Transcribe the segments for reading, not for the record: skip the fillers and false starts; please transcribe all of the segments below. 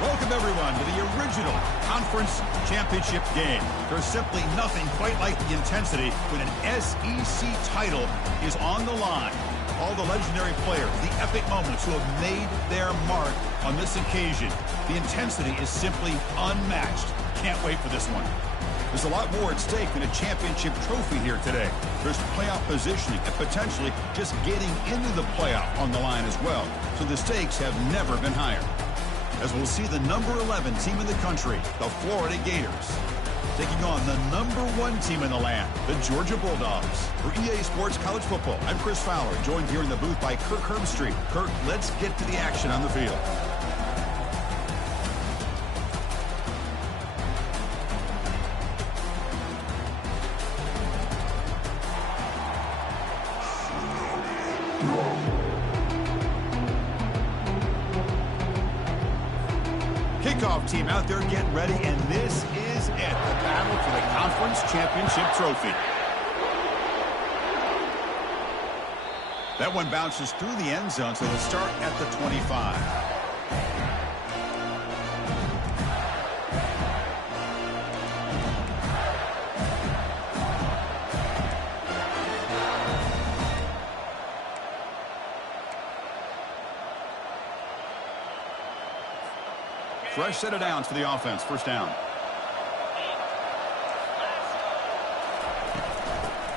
Welcome, everyone, to the original conference championship game. There's simply nothing quite like the intensity when an SEC title is on the line. All the legendary players, the epic moments who have made their mark on this occasion. The intensity is simply unmatched. Can't wait for this one. There's a lot more at stake than a championship trophy here today. There's playoff positioning and potentially just getting into the playoff on the line as well. So the stakes have never been higher. As we'll see the number 11 team in the country, the Florida Gators, taking on the number 1 team in the land, the Georgia Bulldogs. For EA Sports College Football, I'm Chris Fowler, joined here in the booth by Kirk Herbstreit. Kirk, let's get to the action on the field. Kickoff team out there getting ready, and this is it, the battle for the conference championship trophy. That one bounces through the end zone, so they'll start at the 25. Fresh set of downs for the offense. First down.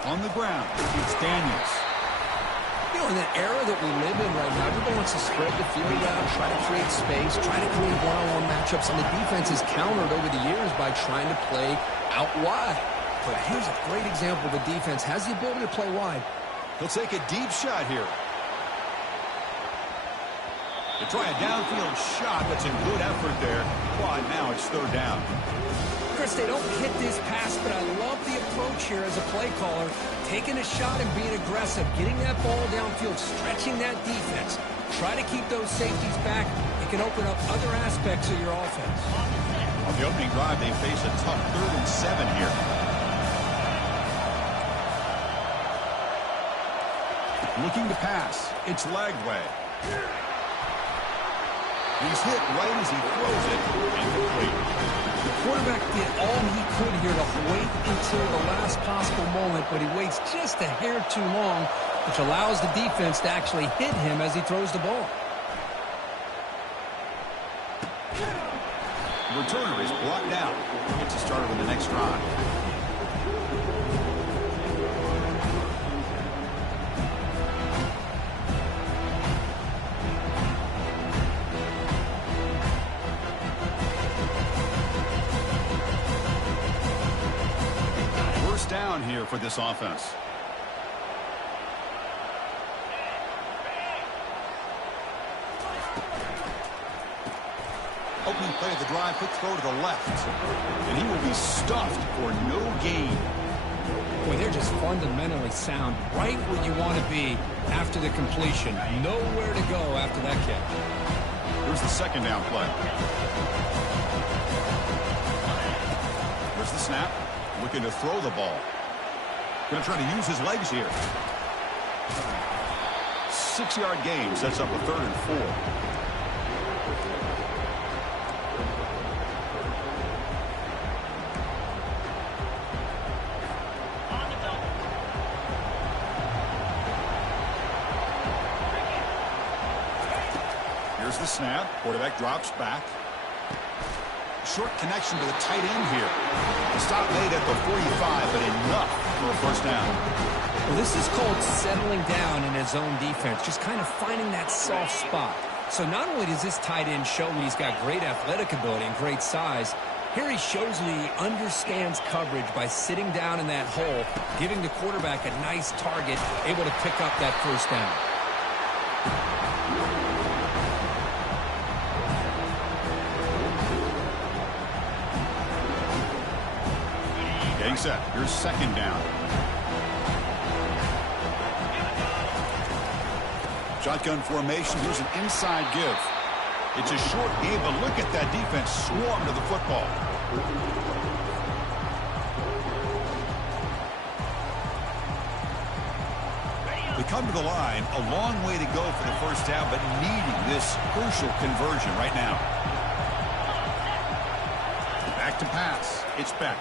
On the ground, it's Daniels. You know, in that era that we live in right now, everybody wants to spread the field around, try to create space, try to create one-on-one matchups, and the defense has countered over the years by trying to play out wide. But here's a great example. The defense has the ability to play wide. He'll take a deep shot here. To try a downfield shot. That's a good effort there. But now it's third down. Chris, they don't hit this pass, but I love the approach here as a play caller. Taking a shot and being aggressive, getting that ball downfield, stretching that defense. Try to keep those safeties back. It can open up other aspects of your offense. On the opening drive, they face a tough 3rd and 7 here. Looking to pass. It's Lagway. He's hit right as he throws it, incomplete. The quarterback did all he could here to wait until the last possible moment, but he waits just a hair too long, which allows the defense to actually hit him as he throws the ball. The returner is blocked out. Gets started with the next drive. Down here for this offense. Opening play of the drive, quick throw to the left. And he will be stuffed for no gain. Boy, they're just fundamentally sound, right where you want to be after the completion. Nowhere to go after that catch. Here's the second down play. Here's the snap. Looking to throw the ball. Going to try to use his legs here. 6-yard gain sets up a 3rd and 4. Here's the snap. Quarterback drops back. Short connection to the tight end here. The stop made at the 45, but enough for a first down. Well, this is called settling down in his own defense, just kind of finding that soft spot. So not only does this tight end show that he's got great athletic ability and great size, here he shows that he understands coverage by sitting down in that hole, giving the quarterback a nice target, able to pick up that first down. Getting set. Here's second down. Shotgun formation. Here's an inside give. It's a short game, but look at that defense swarm to the football. They come to the line. A long way to go for the first down, but needing this crucial conversion right now. Back to pass. It's Beck.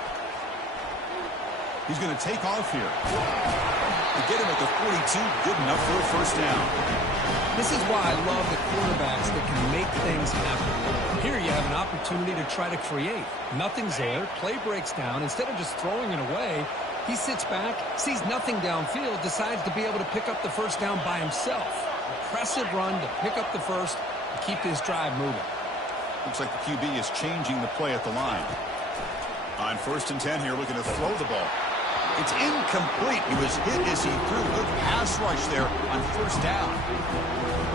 He's going to take off here. To get him at the 42, good enough for a first down. This is why I love the quarterbacks that can make things happen. Here you have an opportunity to try to create. Nothing's there. Play breaks down. Instead of just throwing it away, he sits back, sees nothing downfield, decides to be able to pick up the first down by himself. Impressive run to pick up the first and keep this drive moving. Looks like the QB is changing the play at the line. On 1st and 10 here, looking to throw the ball. It's incomplete. He was hit as he threw a good pass rush there on 1st down.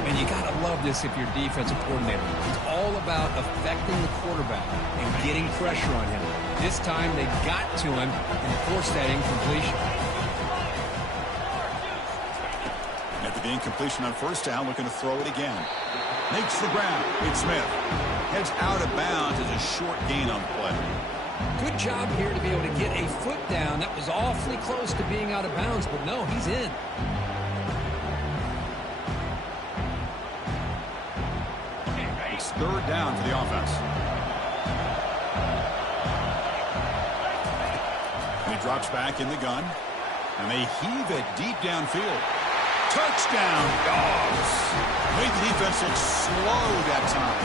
And you got to love this if you're defensive coordinator. It's all about affecting the quarterback and getting pressure on him. This time they got to him and forced that incompletion. After the incompletion on 1st down, looking to throw it again. Makes the grab. It's Smith. Heads out of bounds as a short gain on the play. Good job here to be able to get a foot down. That was awfully close to being out of bounds, but no, he's in. It's 3rd down for the offense. And he drops back in the gun. And they heave it deep downfield. Touchdown, Dogs. Made the defense look slow that time.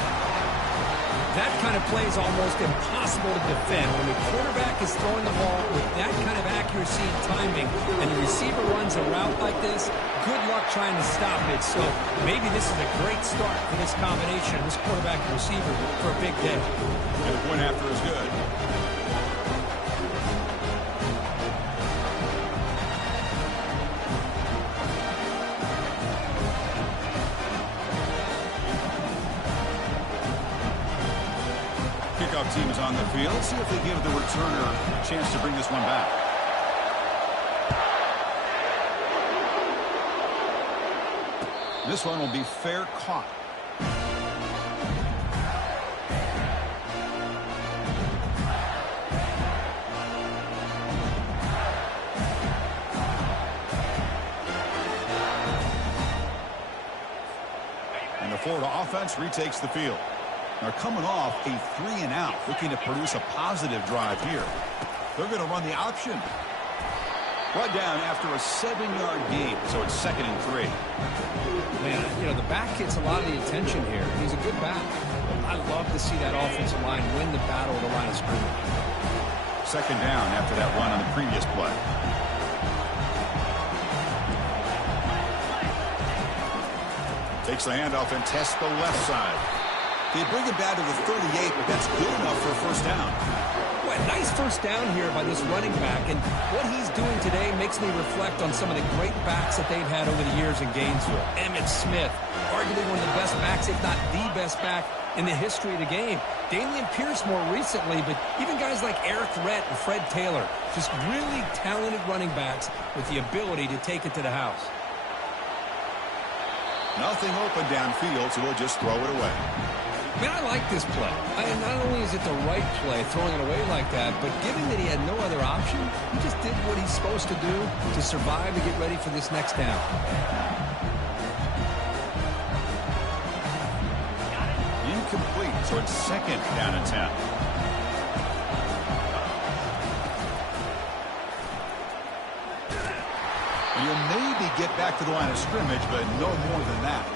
That kind of play is almost impossible to defend. When the quarterback is throwing the ball with that kind of accuracy and timing, and the receiver runs a route like this, good luck trying to stop it. So maybe this is a great start for this combination, this quarterback and receiver, for a big day. And the point after is good. Kickoff team is on the field. See if they give the returner a chance to bring this one back. This one will be fair caught. And the Florida offense retakes the field. They're coming off a 3-and-out, looking to produce a positive drive here. They're going to run the option. Brought down after a 7-yard gain, so it's 2nd and 3. Man, you know, the back gets a lot of the attention here. He's a good back. I love to see that offensive line win the battle at the line of scrimmage. 2nd down after that run on the previous play. Takes the handoff and tests the left side. They bring him down to the 38, but that's good enough for a first down. Well, nice first down here by this running back, and what he's doing today makes me reflect on some of the great backs that they've had over the years in Gainesville. Emmitt Smith, arguably one of the best backs, if not the best back in the history of the game. Dameon Pierce more recently, but even guys like Eric Rhett and Fred Taylor, just really talented running backs with the ability to take it to the house. Nothing open downfield, so we'll just throw it away. Man, I like this play. Not only is it the right play, throwing it away like that, but given that he had no other option, he just did what he's supposed to do to survive and get ready for this next down. Incomplete, so it's 2nd down and 10. And you'll maybe get back to the line of scrimmage, but no more than that.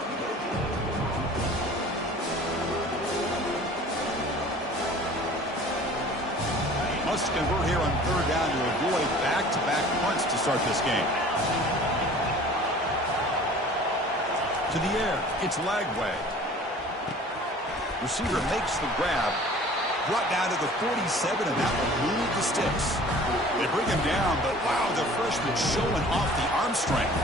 Must convert here on 3rd down to avoid back-to-back punts to start this game. To the air, it's Lagway. Receiver makes the grab. Brought down to the 47, and that will move the sticks. They bring him down, but wow, the freshman showing off the arm strength.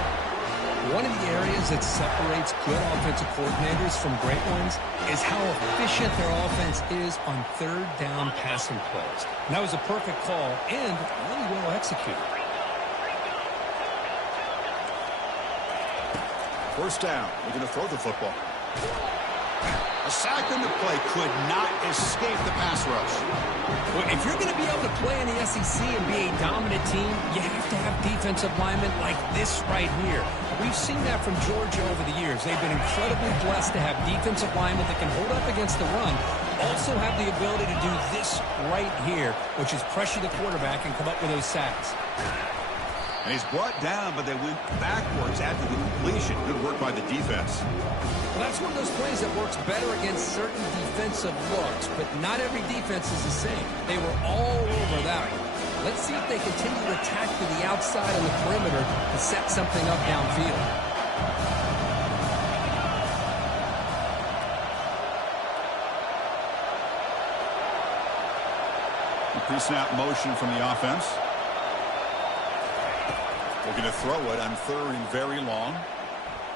One of the areas that separates good offensive coordinators from great ones is how efficient their offense is on 3rd down passing plays. And that was a perfect call and really well executed. 1st down. We're going to throw the football. A sack on the play could not escape the pass rush. Well, if you're going to be able to play in the SEC and be a dominant team, you have to have defensive linemen like this right here. We've seen that from Georgia over the years. They've been incredibly blessed to have defensive linemen that can hold up against the run, also have the ability to do this right here, which is pressure the quarterback and come up with those sacks. And he's brought down, but they went backwards after the completion. Good work by the defense. Well, that's one of those plays that works better against certain defensive looks, but not every defense is the same. They were all over that one. Let's see if they continue to attack to the outside on the perimeter to set something up downfield. Pre-snap motion from the offense. We're going to throw it on 3rd and very long.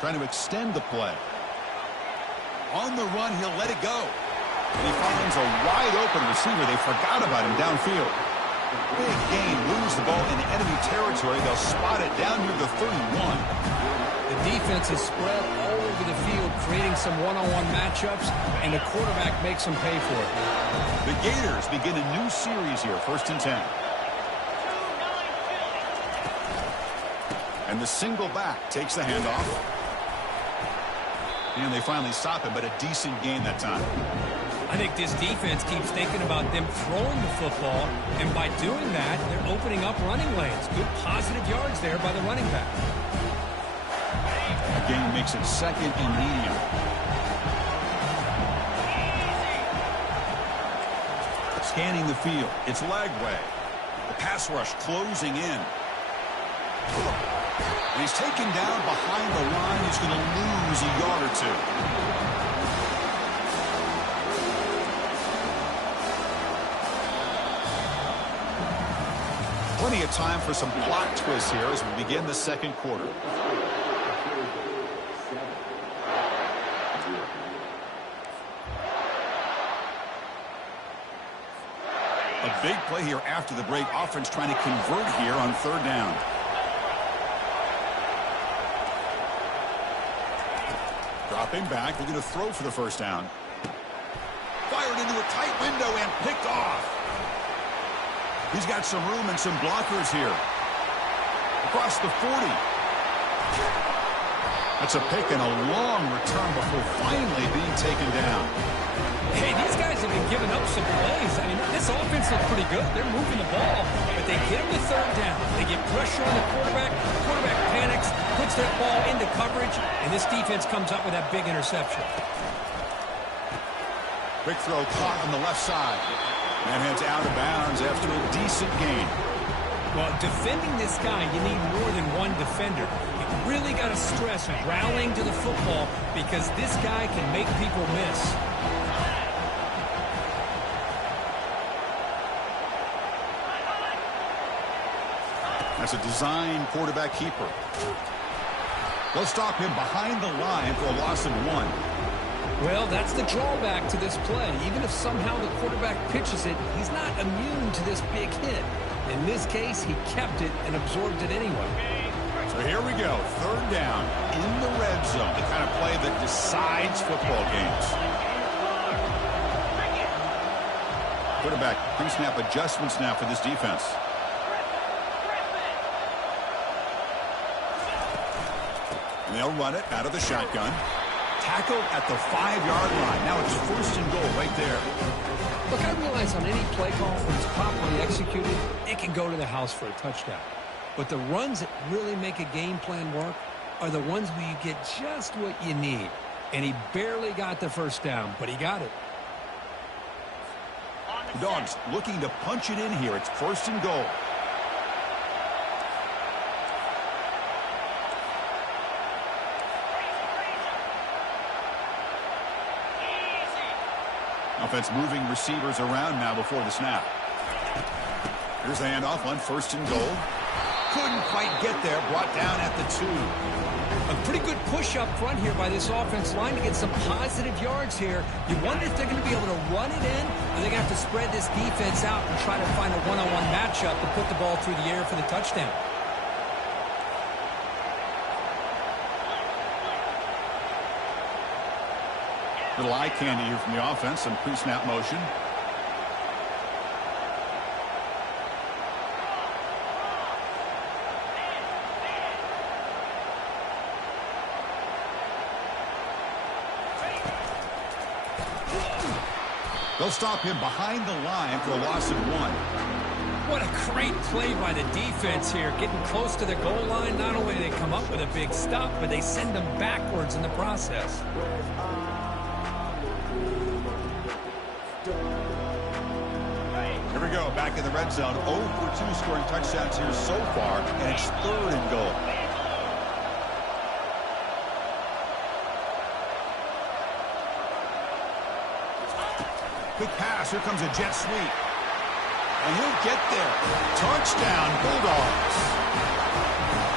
Trying to extend the play. On the run, he'll let it go. And he finds a wide-open receiver. They forgot about him downfield. Big gain. Lose the ball in enemy territory. They'll spot it down near the 31. The defense is spread all over the field, creating some one-on-one matchups, and the quarterback makes them pay for it. The Gators begin a new series here. 1st and 10. And the single back takes the handoff. And they finally stop him, but a decent gain that time. I think this defense keeps thinking about them throwing the football, and by doing that, they're opening up running lanes. Good positive yards there by the running back. The gain makes it 2nd and medium. Scanning the field. It's Lagway. The pass rush closing in. And he's taken down behind the line. He's going to lose a yard or two. Plenty of time for some plot twists here as we begin the 2nd quarter. A big play here after the break. Offense trying to convert here on 3rd down. Dropping back. They're going to throw for the 1st down. Fired into a tight window and picked off. He's got some room and some blockers here. Across the 40. That's a pick and a long return before finally being taken down. Hey, these guys have been giving up some plays. I mean, this offense looks pretty good. They're moving the ball, but they get him to 3rd down. They get pressure on the quarterback. The quarterback panics, puts that ball into coverage, and this defense comes up with that big interception. Quick throw caught on the left side. And heads out of bounds after a decent gain. Well, defending this guy, you need more than one defender. You really got to stress rallying to the football because this guy can make people miss. That's a design quarterback keeper. They'll stop him behind the line for a loss of 1. Well, that's the drawback to this play. Even if somehow the quarterback pitches it, he's not immune to this big hit. In this case, he kept it and absorbed it anyway. So here we go. 3rd down in the red zone. The kind of play that decides football games. Quarterback pre-snap adjustments now for this defense. And they'll run it out of the shotgun. Tackled at the 5-yard line. Now it's 1st and goal right there. Look, I realize on any play call, when it's properly executed, it can go to the house for a touchdown. But the runs that really make a game plan work are the ones where you get just what you need. And he barely got the 1st down, but he got it. The Dogs looking to punch it in here. It's 1st and goal. Offense moving receivers around now before the snap. Here's the handoff on 1st and goal. Couldn't quite get there. Brought down at the 2. A pretty good push up front here by this offense line to get some positive yards here. You wonder if they're going to be able to run it in, or they're going to have to spread this defense out and try to find a one-on-one matchup to put the ball through the air for the touchdown. Little eye candy here from the offense. Some pre-snap motion. They'll stop him behind the line for a loss of 1. What a great play by the defense here. Getting close to the goal line, not only do they come up with a big stop, but they send them backwards in the process. Here we go, back in the red zone. 0 for 2 scoring touchdowns here so far, and it's 3rd and goal. Quick pass. Here comes a jet sweep. And he'll get there. Touchdown, Bulldogs.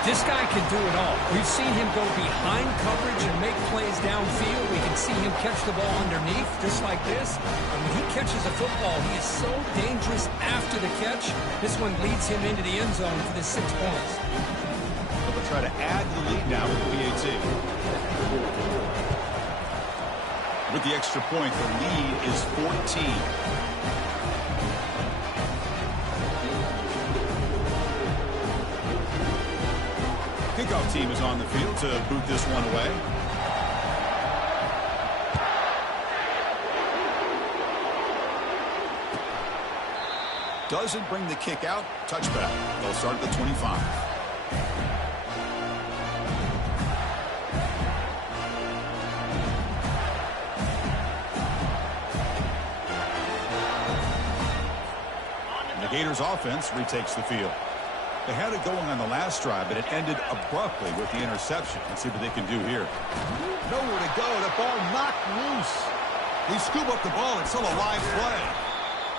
This guy can do it all. We've seen him go behind coverage and make plays downfield. We can see him catch the ball underneath, just like this. And when he catches a football, he is so dangerous after the catch. This one leads him into the end zone for the 6 points. So they'll try to add to the lead now with the PAT. With the extra point, the lead is 14. Kickoff team is on the field to boot this one away. Doesn't bring the kick out. Touchback. They'll start at the 25. The Gators offense retakes the field. They had it going on the last drive, but it ended abruptly with the interception. Let's see what they can do here. Nowhere to go. The ball knocked loose. They scoop up the ball and still a live play.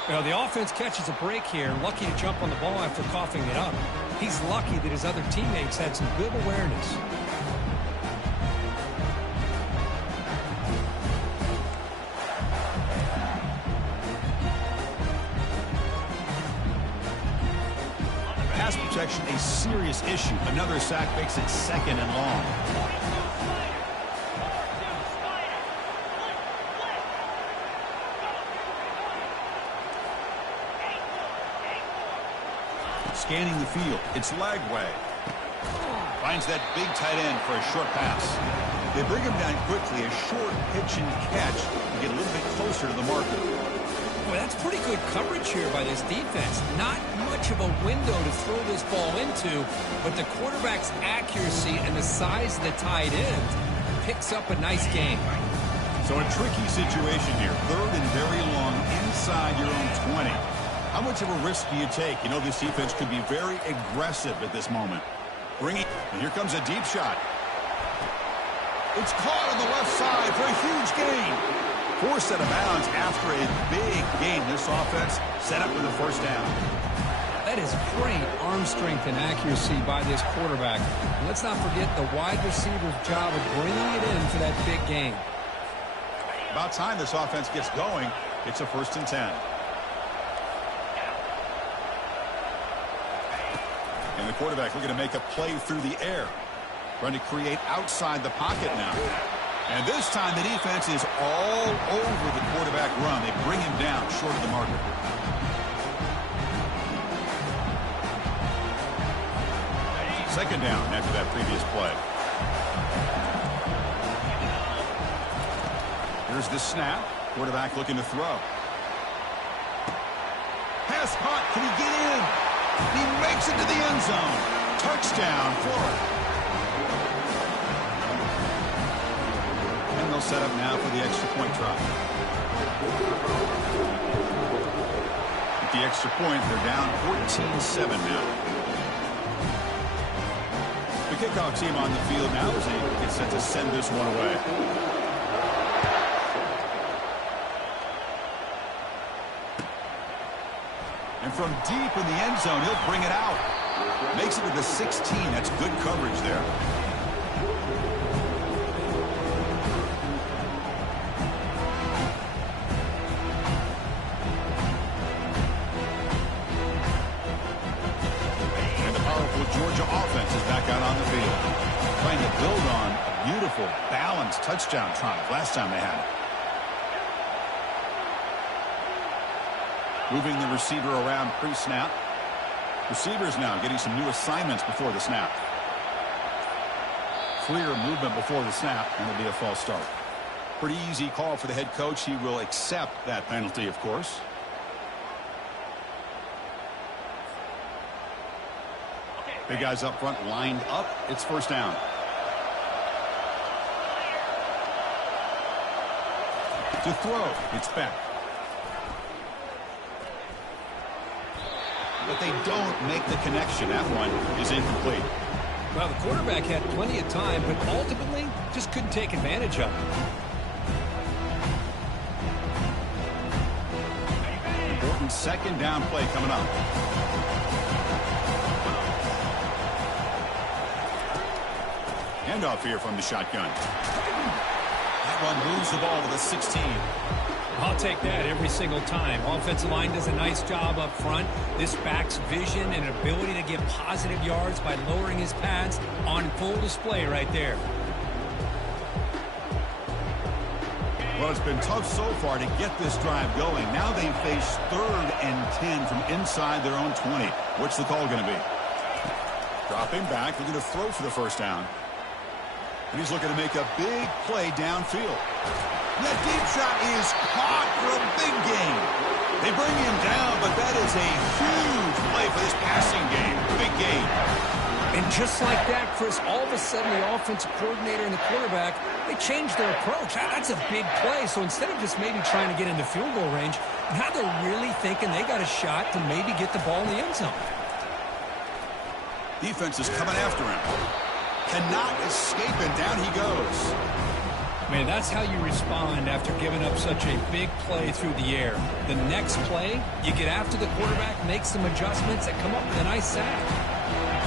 Well, the offense catches a break here. Lucky to jump on the ball after coughing it up. He's lucky that his other teammates had some good awareness. Pass protection, a serious issue. Another sack makes it 2nd and long. Scanning the field. It's Lagway. Finds that big tight end for a short pass. They bring him down quickly. A short pitch and catch to get a little bit closer to the marker. Boy, that's pretty good coverage here by this defense. Not much of a window to throw this ball into, but the quarterback's accuracy and the size of the tight end picks up a nice gain. So a tricky situation here. 3rd and very long inside your own 20. How much of a risk do you take? You know this defense could be very aggressive at this moment. And here comes a deep shot. It's caught on the left side for a huge gain. Forced out of bounds after a big gain. This offense set up with a 1st down. That is great arm strength and accuracy by this quarterback. And let's not forget the wide receiver's job of bringing it in for that big gain. About time this offense gets going. It's a 1st and 10. And the quarterback looking to make a play through the air. Trying to create outside the pocket now. And this time the defense is all over the quarterback run. They bring him down short of the marker. Second down after that previous play. Here's the snap. Quarterback looking to throw. Pass caught. Can he get in? He makes it to the end zone. Touchdown, Florida. And they'll set up now for the extra point try. With the extra point, they're down 14-7 now. The kickoff team on the field now as they get set to send this one away. And from deep in the end zone, he'll bring it out. Makes it to the 16. That's good coverage there. And the powerful Georgia offense is back out on the field. Trying to build on a beautiful, balanced touchdown drive last time they had it. Moving the receiver around pre-snap. Receivers now getting some new assignments before the snap. Clear movement before the snap, and it'll be a false start. Pretty easy call for the head coach. He will accept that penalty, of course. Big guys up front lined up. It's first down. To throw, it's back. But they don't make the connection. That one is incomplete. Well, the quarterback had plenty of time, but ultimately just couldn't take advantage of it. Important second down play coming up. Handoff here from the shotgun. That one moves the ball to the 16. I'll take that every single time. Offensive line does a nice job up front. This back's vision and ability to get positive yards by lowering his pads on full display right there. Well, it's been tough so far to get this drive going. Now they face 3rd and 10 from inside their own 20. What's the call going to be? Dropping back. They're going to throw for the first down. And he's looking to make a big play downfield. That deep shot is caught for a big gain. They bring him down, but that is a huge play for this passing game. Big gain. And just like that, Chris, all of a sudden the offensive coordinator and the quarterback, they changed their approach. That's a big play. So instead of just maybe trying to get into field goal range, now they're really thinking they got a shot to maybe get the ball in the end zone. Defense is coming after him. Cannot escape, and down he goes. Man, that's how you respond after giving up such a big play through the air. The next play, you get after the quarterback, make some adjustments, and come up with a nice sack.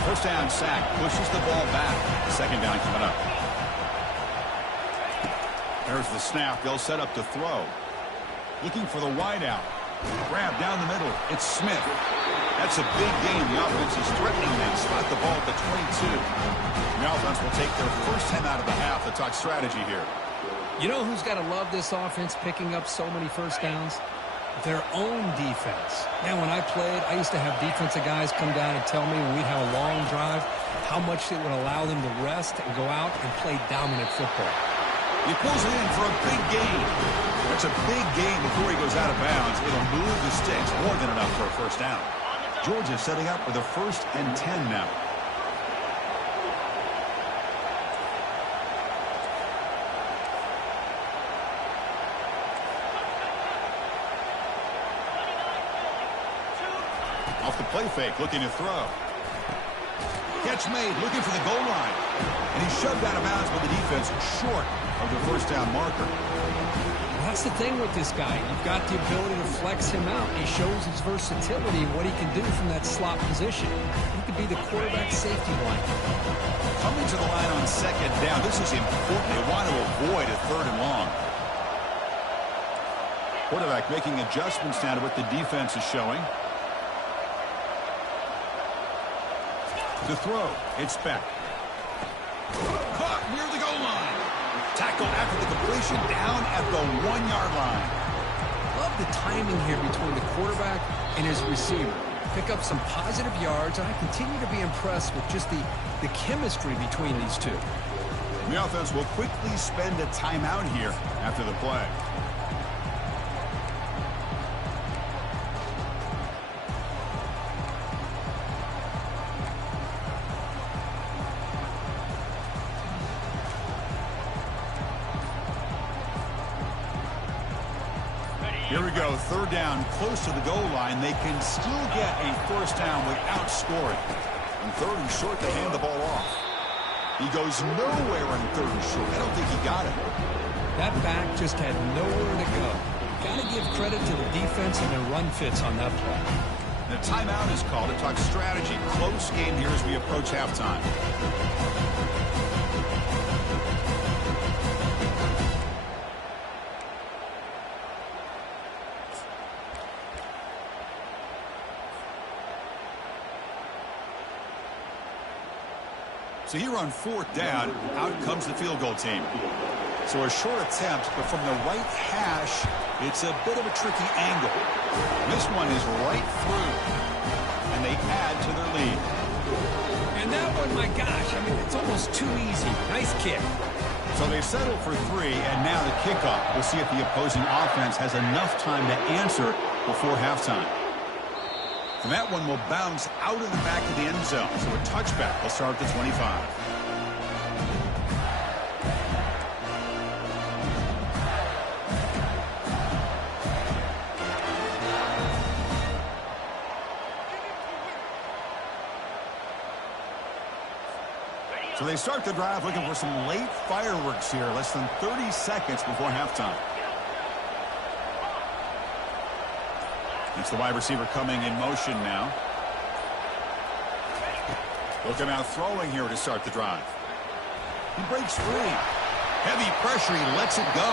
First down sack, pushes the ball back. Second down coming up. There's the snap. They'll set up to throw. Looking for the wideout. Grab down the middle. It's Smith. That's a big gain. The offense is threatening them. Spot the ball at the 22. The offense will take their first time out of the half to talk strategy here. You know who's got to love this offense picking up so many first downs? Their own defense. Man, when I played, I used to have defensive guys come down and tell me when we'd have a long drive how much it would allow them to rest and go out and play dominant football. He pulls it in for a big gain. That's a big gain before he goes out of bounds. It'll move the sticks more than enough for a first down. Georgia setting up with a 1st and 10 now. Off the play fake, looking to throw. Catch made, looking for the goal line. And he's shoved out of bounds by the defense short of the first down marker. That's the thing with this guy. You've got the ability to flex him out. He shows his versatility and what he can do from that slot position. He could be the quarterback safety blanket. Coming to the line on second down. This is important. They want to avoid a 3rd and long. Quarterback making adjustments now to what the defense is showing. To throw, it's back. Caught near the goal line. Tackled after the completion down at the 1-yard line. Love the timing here between the quarterback and his receiver. Pick up some positive yards, and I continue to be impressed with just the chemistry between these two. The offense will quickly spend a timeout here after the play. Here we go, 3rd down, close to the goal line. They can still get a first down without scoring. And 3rd and short, they hand the ball off. He goes nowhere on 3rd and short. I don't think he got it. That back just had nowhere to go. Got to give credit to the defense and their run fits on that play. The timeout is called to talk strategy. Close game here as we approach halftime. So here on 4th down, out comes the field goal team. So a short attempt, but from the right hash, it's a bit of a tricky angle. This one is right through, and they add to their lead. And that one, my gosh, I mean, it's almost too easy. Nice kick. So they settle for 3, and now the kickoff. We'll see if the opposing offense has enough time to answer before halftime. And that one will bounce out of the back of the end zone. So a touchback will start at the 25. So they start the drive looking for some late fireworks here, less than 30 seconds before halftime. It's the wide receiver coming in motion now. Looking out throwing here to start the drive. He breaks free. Heavy pressure, he lets it go.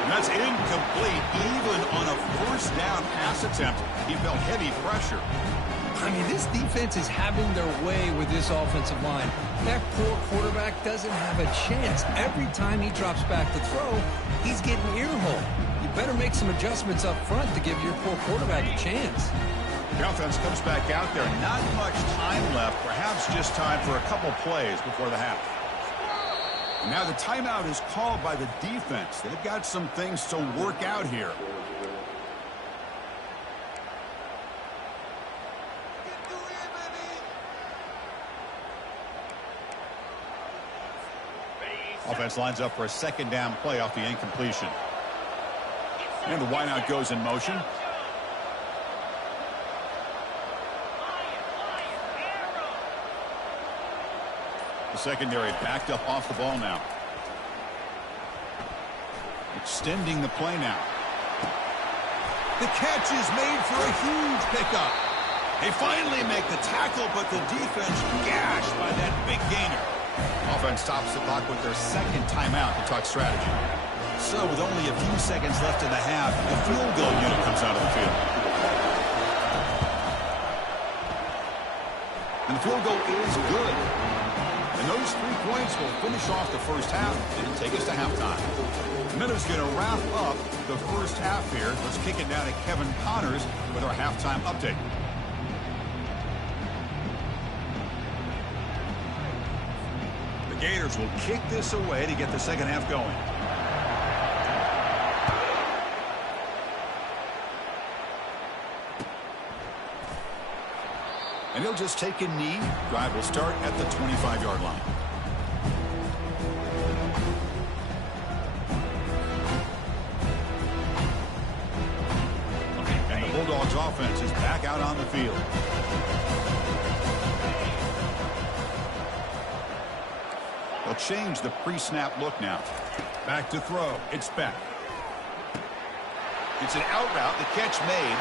And that's incomplete. Even on a first down pass attempt, he felt heavy pressure. I mean, this defense is having their way with this offensive line. That poor quarterback doesn't have a chance. Every time he drops back to throw, he's getting earholed. You better make some adjustments up front to give your poor quarterback a chance. The offense comes back out there. Not much time left. Perhaps just time for a couple plays before the half. And now the timeout is called by the defense. They've got some things to work out here. Offense lines up for a second down play off the incompletion. And the wideout goes in motion. The secondary backed up off the ball now. Extending the play now. The catch is made for a huge pickup. They finally make the tackle, but the defense gashed by that big gainer. Offense stops the clock with their second timeout to talk strategy. So with only a few seconds left in the half, the field goal unit comes out of the field. And the field goal is good. And those 3 points will finish off the first half and take us to halftime. Minnows going to wrap up the first half here. Let's kick it down to Kevin Connors with our halftime update. The Gators will kick this away to get the second half going. And he'll just take a knee. Drive will start at the 25-yard line. And the Bulldogs offense is back out on the field. They'll change the pre-snap look now. Back to throw. It's back. It's an out route. The catch made.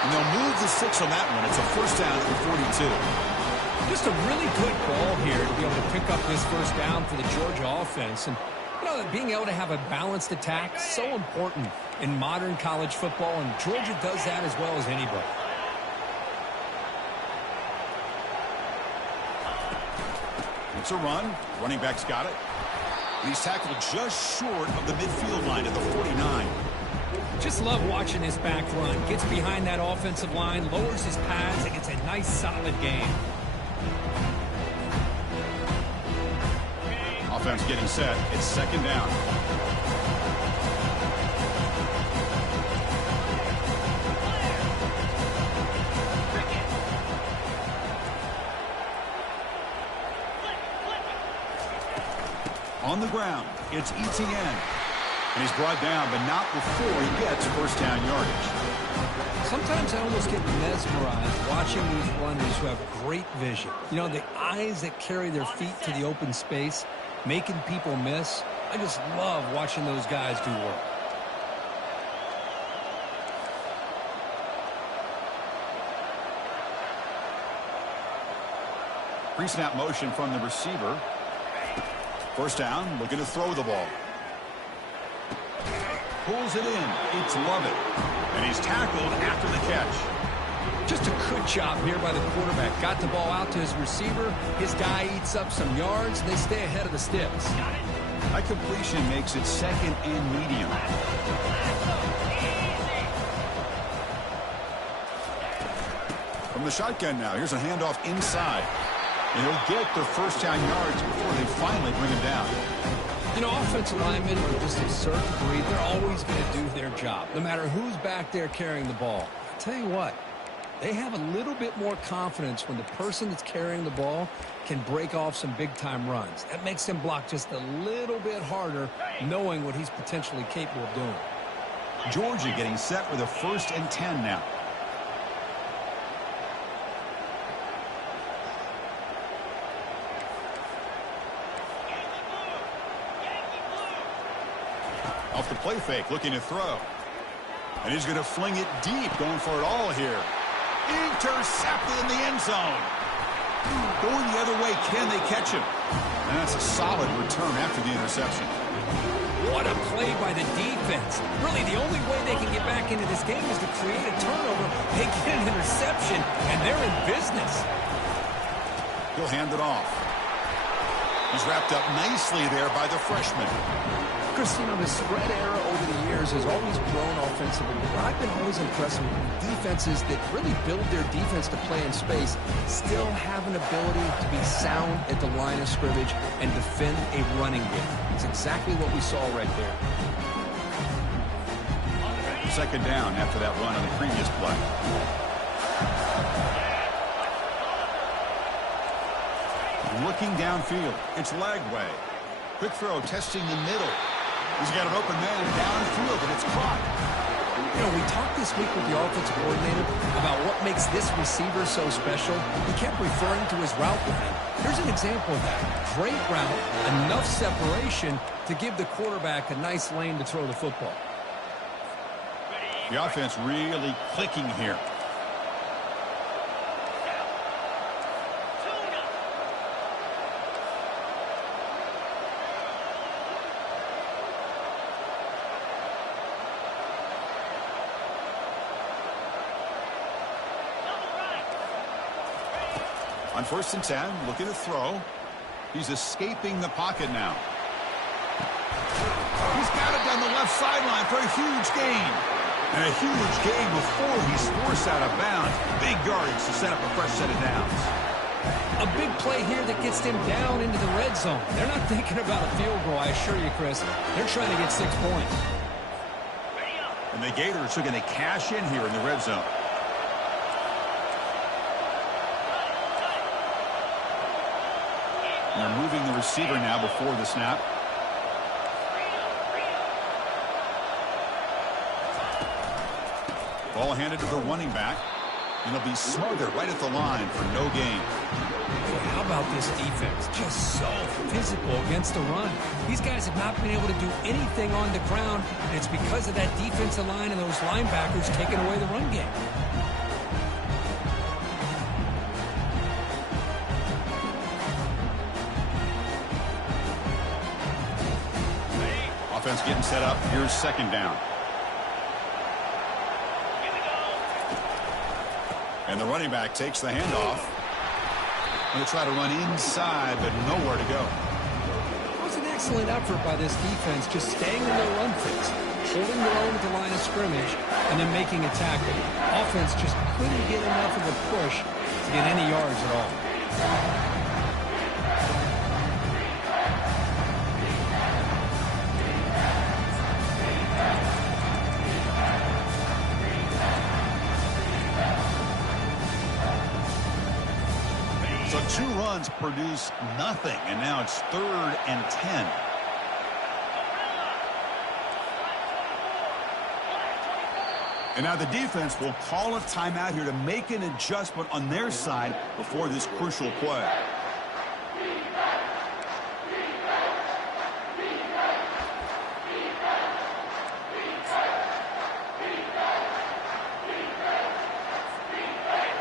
And they'll move the 6 on that one. It's a first down at the 42. Just a really good ball here to be able to pick up this first down for the Georgia offense. And, you know, being able to have a balanced attack, so important in modern college football, and Georgia does that as well as anybody. It's a run. Running back's got it. And he's tackled just short of the midfield line at the 49. Just love watching this back run. Gets behind that offensive line, lowers his pads, and gets a nice solid gain. Offense getting set. It's second down. On the ground, it's Etienne. And he's brought down, but not before he gets first down yardage. Sometimes I almost get mesmerized watching these runners who have great vision. You know, the eyes that carry their feet to the open space, making people miss. I just love watching those guys do work. Pre-snap motion from the receiver. First down, looking to throw the ball. Pulls it in. It's Lovett. And he's tackled after the catch. Just a good job here by the quarterback. Got the ball out to his receiver. His guy eats up some yards. They stay ahead of the sticks. That completion makes it 2nd and medium. From the shotgun now, here's a handoff inside. And he'll get the first down yards before they finally bring him down. You know, offensive linemen are just a certain breed. They're always going to do their job, no matter who's back there carrying the ball. I'll tell you what, they have a little bit more confidence when the person that's carrying the ball can break off some big-time runs. That makes him block just a little bit harder, knowing what he's potentially capable of doing. Georgia getting set with a 1st and 10 now. Off the play fake, looking to throw. And he's going to fling it deep, going for it all here. Intercepted in the end zone. Going the other way, can they catch him? And that's a solid return after the interception. What a play by the defense. Really, the only way they can get back into this game is to create a turnover. They get an interception, and they're in business. He'll hand it off. He's wrapped up nicely there by the freshman. Chris, you know, the spread era over the years has always grown offensively, but I've been always impressed with defenses that really build their defense to play in space, still have an ability to be sound at the line of scrimmage and defend a running game. It's exactly what we saw right there. 2nd down after that run on the previous play. Looking downfield, it's Lagway. Quick throw, testing the middle. He's got an open man downfield, and it's caught. You know, we talked this week with the offensive coordinator about what makes this receiver so special. He kept referring to his route running. Here's an example of that. Great route, enough separation to give the quarterback a nice lane to throw the football. The offense really clicking here. On 1st and 10, looking to throw. He's escaping the pocket now. He's got it down the left sideline for a huge gain. And a huge gain before he's forced out of bounds. Big yardage to set up a fresh set of downs. A big play here that gets them down into the red zone. They're not thinking about a field goal, I assure you, Chris. They're trying to get 6 points. And the Gators are going to cash in here in the red zone. And they're moving the receiver now before the snap. Ball handed to the running back. And he'll be smothered right at the line for no gain. How about this defense? Just so physical against the run. These guys have not been able to do anything on the ground, and it's because of that defensive line and those linebackers taking away the run game. Offense getting set up. Here's 2nd down. And the running back takes the handoff. He'll try to run inside, but nowhere to go. It was an excellent effort by this defense, just staying in their run fix, holding their own at the line of scrimmage, and then making a tackle. Offense just couldn't get enough of a push to get any yards at all. So 2 runs produce nothing, and now it's 3rd and 10. And now the defense will call a timeout here to make an adjustment on their side before this crucial play.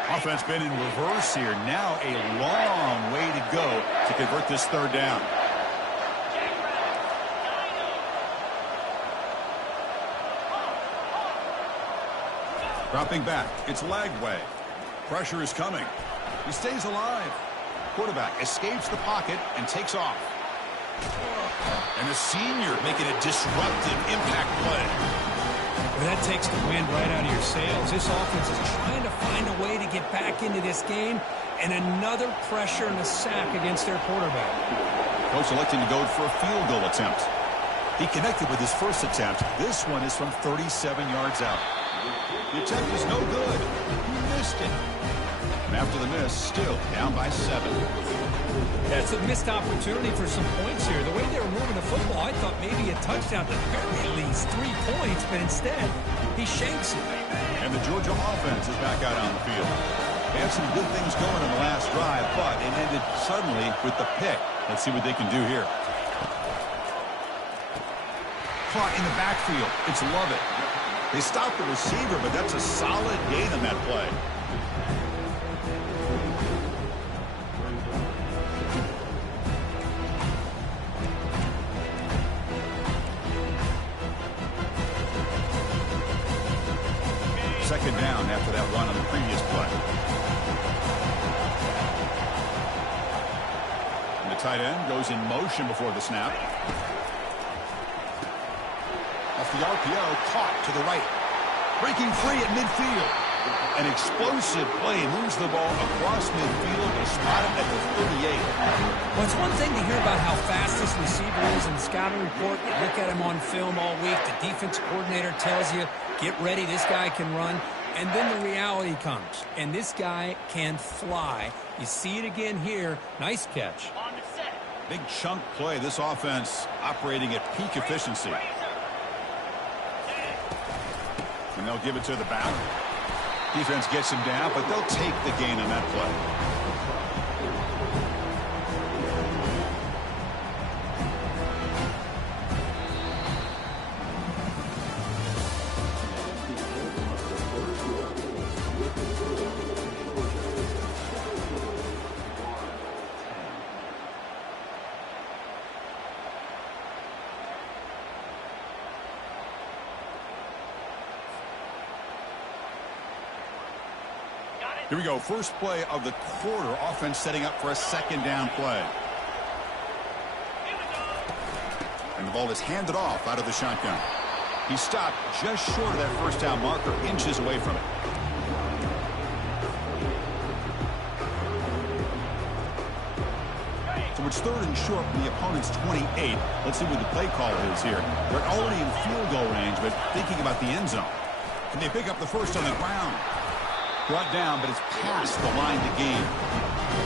Offense been in reverse here. Now a long way to go to convert this 3rd down. Dropping back, it's Lagway. Pressure is coming. He stays alive. Quarterback escapes the pocket and takes off. And the senior making a disruptive impact play. Well, that takes the wind right out of your sails. This offense is trying to find a way to get back into this game, and another pressure and a sack against their quarterback. Coach electing to go for a field goal attempt. He connected with his first attempt. This one is from 37 yards out. The attempt is no good. He missed it. And after the miss, still down by 7. That's a missed opportunity for some points here. The way they were moving the football, I thought maybe a touchdown at the very least, 3 points, but instead, he shanks it. And the Georgia offense is back out on the field. They had some good things going in the last drive, but it ended suddenly with the pick. Let's see what they can do here. Caught in the backfield. It's Lovett. They stopped the receiver, but that's a solid gain on that play. Second down after that run on the previous play. And the tight end goes in motion before the snap. Off the RPO, caught to the right. Breaking free at midfield. An explosive play moves the ball across midfield and spot it at the 38. Well, it's one thing to hear about how fast this receiver is in the scouting report. You look at him on film all week. The defense coordinator tells you, get ready, this guy can run. And then the reality comes. And this guy can fly. You see it again here. Nice catch. Big chunk play. This offense operating at peak efficiency. And they'll give it to the back. Defense gets him down, but they'll take the gain on that play. Here we go. First play of the quarter. Offense setting up for a second down play. And the ball is handed off out of the shotgun. He stopped just short of that first down marker, inches away from it. So it's third and short from the opponent's 28. Let's see what the play call is here. They're already in field goal range, but thinking about the end zone. Can they pick up the first on the ground? Brought down, but it's past the line to gain.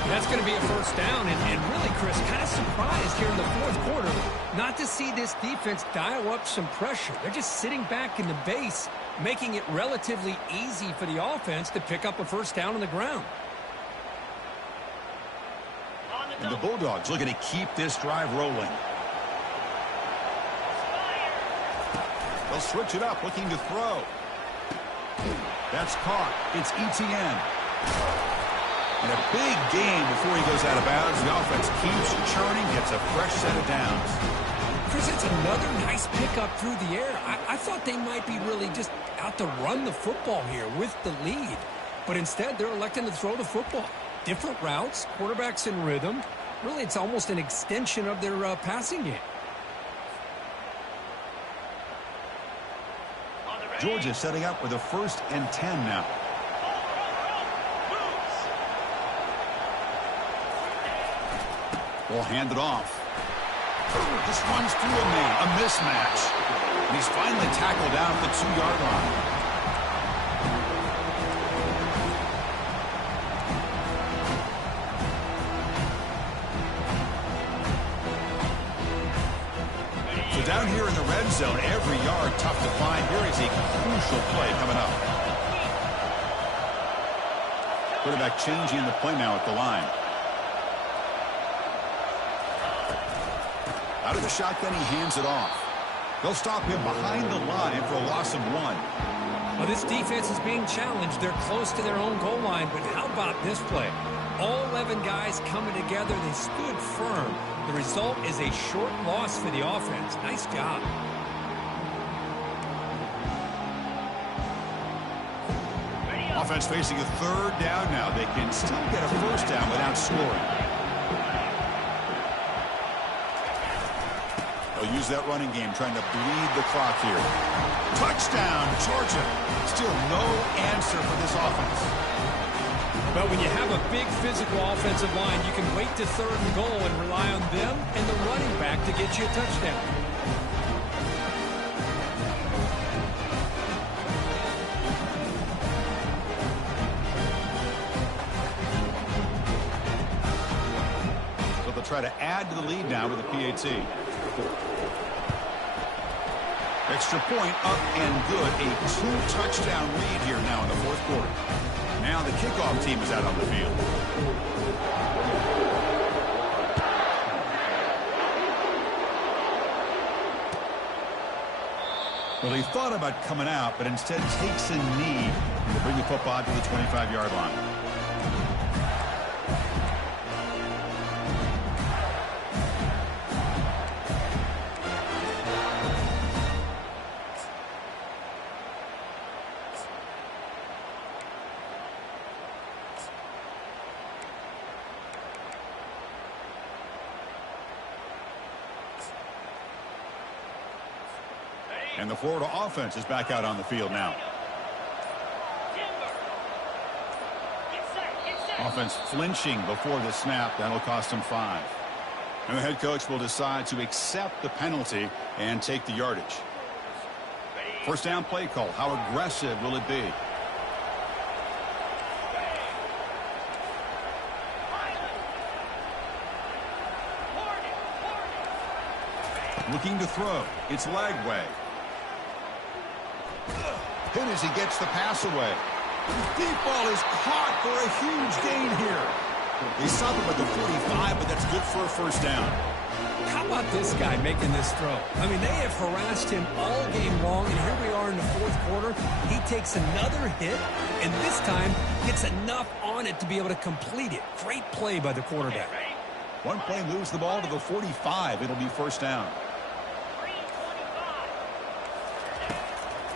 That's going to be a first down, and really, Chris, kind of surprised here in the fourth quarter not to see this defense dial up some pressure. They're just sitting back in the base, making it relatively easy for the offense to pick up a first down on the ground. And the Bulldogs looking to keep this drive rolling. They'll switch it up, looking to throw. That's caught. It's ETN. And a big gain before he goes out of bounds. The offense keeps churning, gets a fresh set of downs. Chris, it's another nice pickup through the air. I thought they might be really just out to run the football here with the lead. But instead, they're electing to throw the football. Different routes, quarterbacks in rhythm. Really, it's almost an extension of their passing game. Georgia setting up with a 1st and 10 now. Ball handed off. Just runs through a man. A mismatch. And he's finally tackled down at the 2-yard line. So down here in the red zone, every yard tough to find. Here is a crucial play coming up. Quarterback changing the play now at the line. Out of the shotgun, he hands it off. They'll stop him behind the line for a loss of 1. Well, this defense is being challenged. They're close to their own goal line, but how about this play? All 11 guys coming together. They stood firm. The result is a short loss for the offense. Nice job. Offense facing a third down now. They can still get a first down without scoring. They'll use that running game, trying to bleed the clock here. Touchdown, Georgia. Still no answer for this offense. But when you have a big physical offensive line, you can wait to third and goal and rely on them and the running back to get you a touchdown. So they'll try to add to the lead now with a PAT. Extra point up and good. A 2-touchdown lead here now in the fourth quarter. Now the kickoff team is out on the field. Well, he thought about coming out, but instead takes a knee to bring the football to the 25-yard line. And the Florida offense is back out on the field now. Offense flinching before the snap. That'll cost him 5. And the head coach will decide to accept the penalty and take the yardage. First down play call. How aggressive will it be? Looking to throw. It's Lagway. Hit as he gets the pass away. The deep ball is caught for a huge gain here. They stop him at the 45, but that's good for a first down. How about this guy making this throw? I mean, they have harassed him all game long, and here we are in the fourth quarter. He takes another hit, and this time gets enough on it to be able to complete it. Great play by the quarterback. One play moves the ball to the 45. It'll be first down.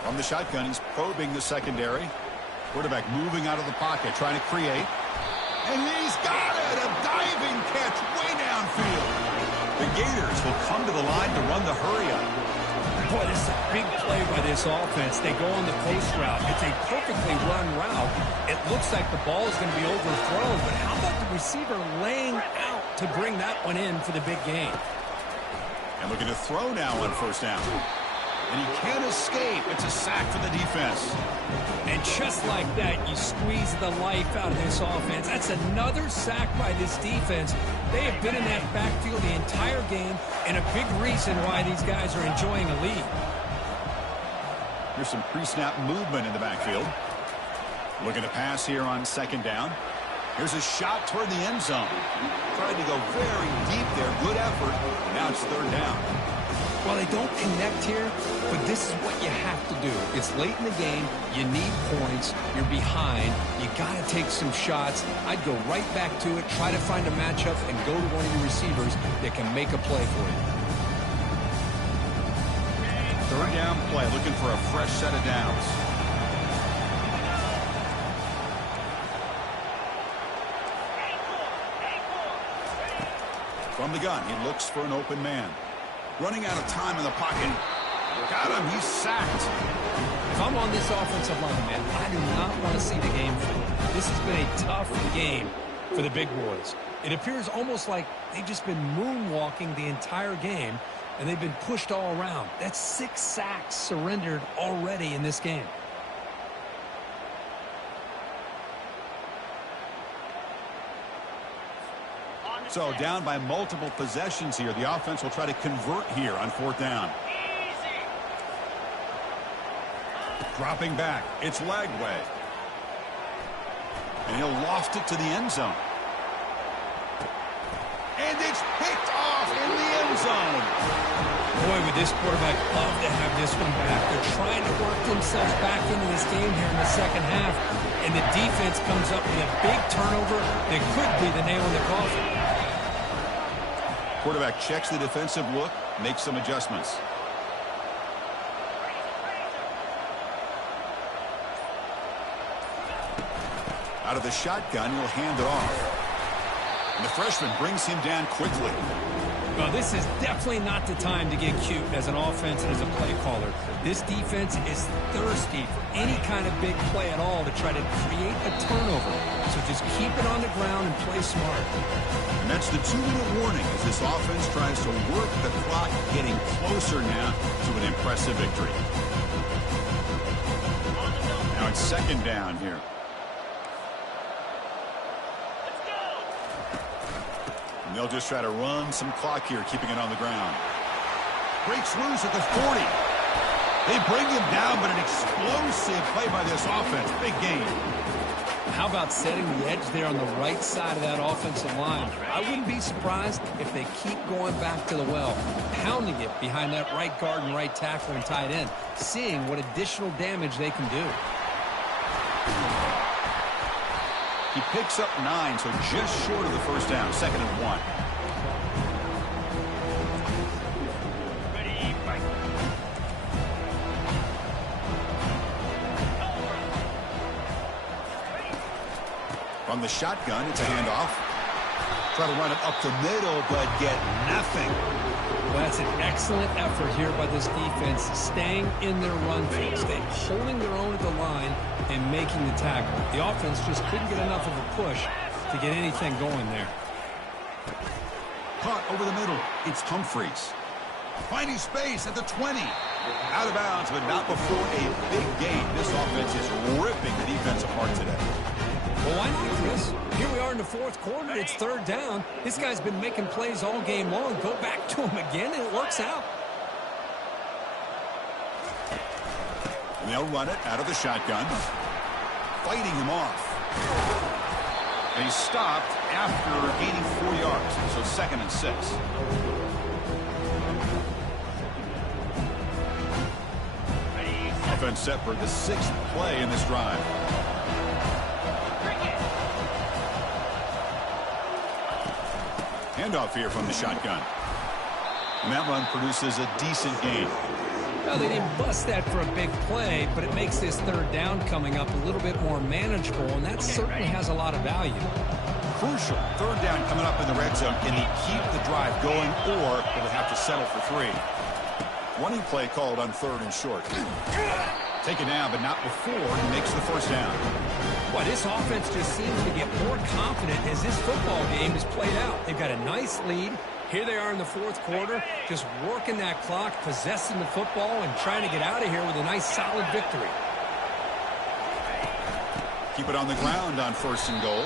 From the shotgun, he's probing the secondary. Quarterback moving out of the pocket, trying to create. And he's got it! A diving catch way downfield. The Gators will come to the line to run the hurry-up. Boy, this is a big play by this offense. They go on the post route. It's a perfectly run route. It looks like the ball is going to be overthrown, but how about the receiver laying out to bring that one in for the big game? And looking to throw now on first down. And he can't escape. It's a sack for the defense. And just like that, you squeeze the life out of this offense. That's another sack by this defense. They have been in that backfield the entire game, and a big reason why these guys are enjoying a lead. Here's some pre-snap movement in the backfield. Looking to pass here on second down. Here's a shot toward the end zone. Tried to go very deep there. Good effort. Now it's third down. Well, they don't connect here, but this is what you have to do. It's late in the game. You need points. You're behind. You got to take some shots. I'd go right back to it, try to find a matchup, and go to one of your receivers that can make a play for you. Third down play, looking for a fresh set of downs. From the gun, he looks for an open man. Running out of time in the pocket. Got him. He's sacked. If I'm on this offensive line, man, I do not want to see the game flip. This has been a tough game for the big boys. It appears almost like they've just been moonwalking the entire game, and they've been pushed all around. That's 6 sacks surrendered already in this game. So down by multiple possessions here. The offense will try to convert here on fourth down. Dropping back. It's Lagway. And he'll loft it to the end zone. And it's picked off in the end zone. Boy, would this quarterback love to have this one back. They're trying to work themselves back into this game here in the second half. And the defense comes up with a big turnover that could be the nail in the coffin. Quarterback checks the defensive look, makes some adjustments. Out of the shotgun, he'll hand it off. And the freshman brings him down quickly. Well, this is definitely not the time to get cute as an offense and as a play caller. This defense is thirsty for any kind of big play at all to try to create a turnover. So just keep it on the ground and play smart. And that's the 2-minute warning as this offense tries to work the clock, getting closer now to an impressive victory. Now it's second down here. And they'll just try to run some clock here, keeping it on the ground. Breaks loose at the 40. They bring him down, but an explosive play by this offense. Big gain. How about setting the edge there on the right side of that offensive line? I wouldn't be surprised if they keep going back to the well, pounding it behind that right guard and right tackle and tight end, seeing what additional damage they can do. He picks up 9, so just short of the first down. 2nd and 1. From the shotgun, it's a handoff. Try to run it up the middle, but get nothing. Well, that's an excellent effort here by this defense, staying in their run field, holding their own at the line and making the tackle. The offense just couldn't get enough of a push to get anything going there. Caught over the middle. It's Humphreys. Finding space at the 20. Out of bounds, but not before a big gain. This offense is ripping the defense apart today. Well, why not, Chris? Here we are in the 4th quarter. It's 3rd down. This guy's been making plays all game long. Go back to him again, and it works out. And they'll run it out of the shotgun. Fighting him off. And he's stopped after gaining 4 yards. So 2nd and 6. Offense set for the 6th play in this drive. Handoff here from the shotgun. And that run produces a decent gain. Well, they didn't bust that for a big play, but it makes this 3rd down coming up a little bit more manageable, and that certainly has a lot of value. Crucial. 3rd down coming up in the red zone. Can he keep the drive going, or will they have to settle for 3? Running play called on 3rd and short. Taken down, but not before he makes the 1st down. Well, this offense just seems to get more confident as this football game is played out. They've got a nice lead. Here they are in the 4th quarter, just working that clock, possessing the football, and trying to get out of here with a nice, solid victory. Keep it on the ground on 1st and goal.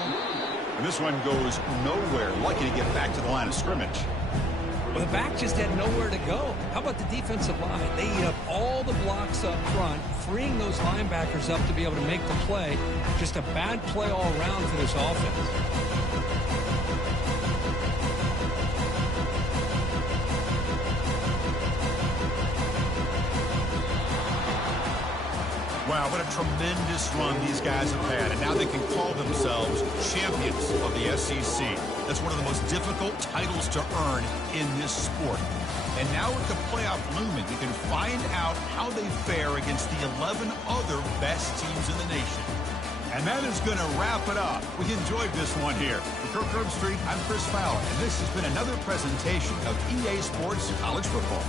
And this one goes nowhere. Lucky to get back to the line of scrimmage. Well, the back just had nowhere to go. How about the defensive line? They eat up all the blocks up front, freeing those linebackers up to be able to make the play. Just a bad play all around for this offense. Wow, what a tremendous run these guys have had. And now they can call themselves champions of the SEC. That's one of the most difficult titles to earn in this sport. And now with the playoff looming, you can find out how they fare against the 11 other best teams in the nation. And that is going to wrap it up. We enjoyed this one here. For Kirk Herbstreit, I'm Chris Fowler, and this has been another presentation of EA Sports College Football.